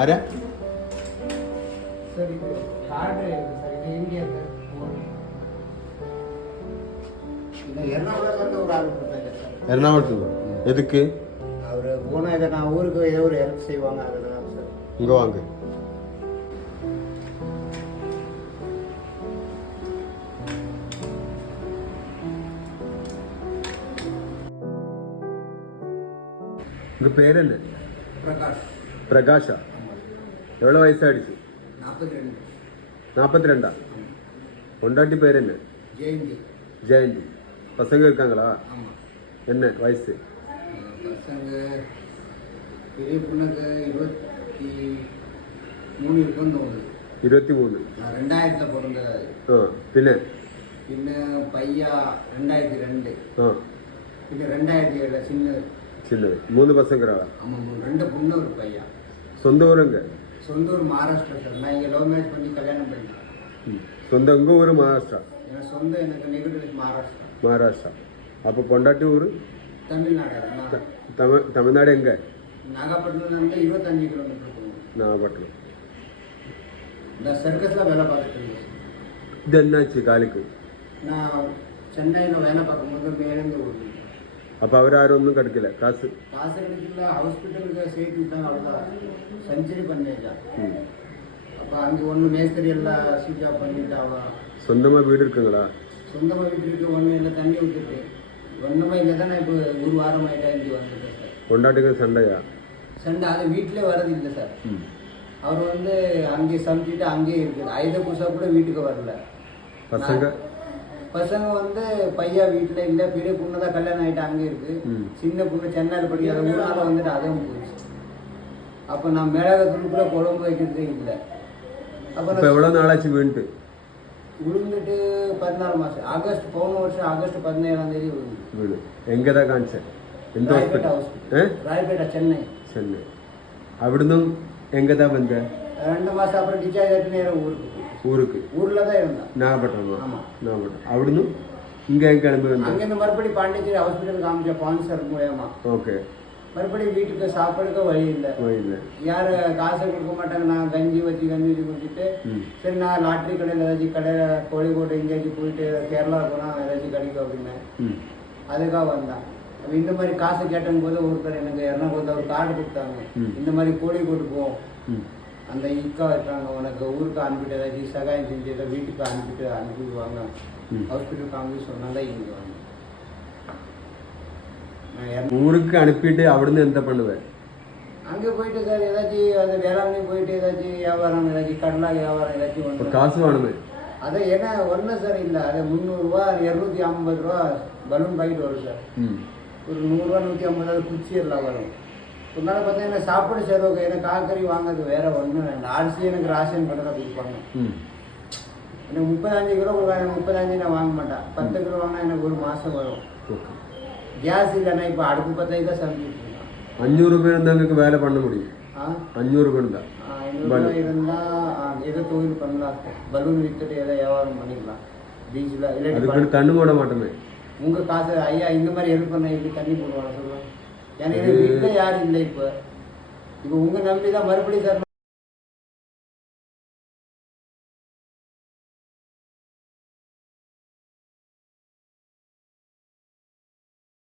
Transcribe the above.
ആരാ? എറണാകുളത്ത് എതുക്ക് ஊருக்கு ஏதோ ஒரு ஹெல்ப் செய்வாங்க. அதெல்லாம் சார் இங்க வாங்க. உங்க பேர் என்ன? பிரகாஷ். பிரகாஷா? எவ்வளோ வயசாயிடுச்சு? 42. 42. பொண்டாட்டி பேர் என்ன? ஜெயந்தி. ஜெயந்தி. பசங்க இருக்காங்களா? என்ன வயசு? பசங்க பெரிய பொண்ணுக்கு 23 இருக்குன்னு தோணுது. 23. 2000 பிறந்தது. പിന്നെ பையா 2002. പിന്നെ 2007 சின்னது. சின்னது. 3 பசங்களா? ஆமாம், 2 பொண்ணு ஒரு பையன். சொந்த ஊருங்க? சொந்த ஊர் மகாராஷ்டிரா சார். நான் இங்கே லவ் மேரேஜ் பண்ணி கல்யாணம் பண்ணிட்டேன். சொந்த உங்க ஊர் மகாராஷ்டிரா? எனக்கு சொந்த எனக்கு நெகட்டிவ் மகாராஷ்டிரா. மகாராஷ்டிரா. அப்போ பொண்டாட்டி ஊர்? தமிழ்நாடு. தமிழ்நாடு எங்க? நாகப்பட்டினம்லேருந்து 25 கிலோமீட்டர் போகணும். நாகப்பட்டினம். இந்த சர்க்கஸில் வேலை பார்த்துட்டு இருந்தேன். இது என்னாச்சு காலுக்கு? நான் சென்னையில் வேலை பார்க்கும்போது மேலேருந்து ஓடுது. அப்போ அவர் யாரும் ஒன்றும் கிடைக்கல? காசு கிடைக்கல. ஹாஸ்பிட்டலுக்கு சேர்த்து தான் அவ்வளோதான் சர்ஜரி பண்ணிட்டா. அப்போ அங்கே ஒன்று மேஸ்திரி எல்லாம் ஸ்விட்ச் ஆஃப் பண்ணிட்டு அவ்வளோ. சொந்தமாக வீடு இருக்குங்களா? சொந்தமாக வீட்டு இருக்கு. ஒன்றும் இல்லை, தண்ணி ஊற்றிட்டு ஒன்றுமே இல்லை தானே. இப்போ ஒரு வாரம் ஆகிட்டா இங்கே வந்துட்டேன் சார். பொண்டாட்டிக்கு சண்டையா? சண்டை அது வீட்டிலே வரது இல்லை சார். அவர் அங்கே சமைச்சிட்டு அங்கேயே இருக்குது. ஐத புதுசாக கூட வீட்டுக்கு வரல. பசங்க பையா வீட்டில் இல்லை. பெரிய பொண்ணு தான் கல்யாணம் ஆகிட்டு அங்கே இருக்கு. சின்ன பொண்ணு சென்னையில் படிக்கிற ஊரால் அதுவும் போச்சு. அப்போ நான் மிளகாத்தூளுக்குள்ள குழம்பு வைக்கிறதே இல்லை. அப்போ எவ்வளோ நாளாச்சு வீண்டு? விழுந்துட்டு 14 மாதம். ஆகஸ்ட் போன வருஷம் ஆகஸ்ட் 17ஆம் தேதி விழுந்து. வீடு எங்கே தான் காமிச்சேன்? ராயப்பேட்டா சென்னை. சென்னை. அவிடுந்தும் எங்கே தான் வந்த? 2 மாதம் அப்புறம் டிஸ்சார்ஜ் ஆகிட்டு நேரம் ஊருக்கு. ஊரில் தான் இருந்தேன். நாகப்பட்டினம். ஆமாம், நாகப்பட்டினம். அவிடுந்து இங்கே எங்கே கிளம்பி வந்தேன்? அங்கேருந்து மறுபடி பாண்டிச்சேரி ஹாஸ்பிட்டல் காமிச்சேன் ஸ்பான்சர் மூலமா. ஓகே. மறுபடியும் வீட்டுக்கு சாப்பாடுக்கு வழி இல்லை. யார் காசை கொடுக்க மாட்டாங்க. நான் கஞ்சி வச்சு குடிச்சிட்டு சரி நான் லாட்ரி கடையில் ஏதாச்சும் கடையில் கோழிக்கோட்டை எங்கேயாச்சும் போயிட்டு கேரளா போனால் ஏதாச்சும் கிடைக்கும் அப்படின்னு அதுக்காக வந்தேன். அப்போ இந்த மாதிரி காசு கேட்டும் போது ஒருத்தர் எனக்கு எறணாகுளத்தில் ஒரு கார்டு கொடுத்தாங்க. இந்த மாதிரி கோழிக்கோட்டு போவோம், அந்த இக்கா இருக்காங்க, உனக்கு ஊருக்கு அனுப்பிட்டு ஏதாச்சும் சகாயம் செஞ்சு ஏதோ வீட்டுக்கு அனுப்பிடுவாங்க ஹாஸ்பிட்டல் காமிச்சு சொன்னால இங்கே வாங்க. ஊருக்கு அனுப்பிட்டு அவிடுந்து என்ன பண்ணுவேன்? அங்கே போயிட்டு சார் ஏதாச்சும் அது வேளாண்மை போயிட்டு ஏதாச்சும் வியாபாரம் ஏதாச்சும் கடலா வியாபாரம் ஏதாச்சும் காசு வேணுமே. அதை ஏன்னா ஒன்றும் சார் இல்லை. அது 300 ரூபா 250 ரூபா பலூன் பாக்கெட் வரும் சார். ஒரு 100 ரூபா 150 குச்சி எல்லாம் வரும். ஒரு நாள் பார்த்தீங்கன்னா சாப்பாடு செலவுக்கு எனக்கு காய்கறி வாங்குறது வேற ஒன்றும் வேண்டாம். அரிசி எனக்கு ராஷன் கடை தான் கொடுப்பாங்க. எனக்கு 35 கிலோ கொடுப்பாங்க. 35 நான் வாங்க மாட்டேன். 10 கிலோ வாங்கினா எனக்கு ஒரு மாதம் வரும். கேஸ் இல்லைன்னா இப்போ அடுப்பு பற்றி தான் சமைச்சிட்டு இருக்கேன். 500 பேர் இருந்தாங்க வேலை பண்ண முடியும். 500 பேர் தான் 500 இருந்தால் எதோ தொழில் பண்ணலாம். பலூன் விற்றுட்டு எதோ வியாபாரம் பண்ணிக்கலாம் பீச்சில். இல்லை தண்ணி போட மாட்டோமே. உங்கள் காசு ஐயா இந்த மாதிரி ஹெல்ப் பண்ண இப்படி தண்ணி போடுவாங்க சொல்லுவாங்க. ஏன்னா வீட்டில் யாரும் இல்லை. இப்போ உங்கள் நம்பி தான் மறுபடியும் சார்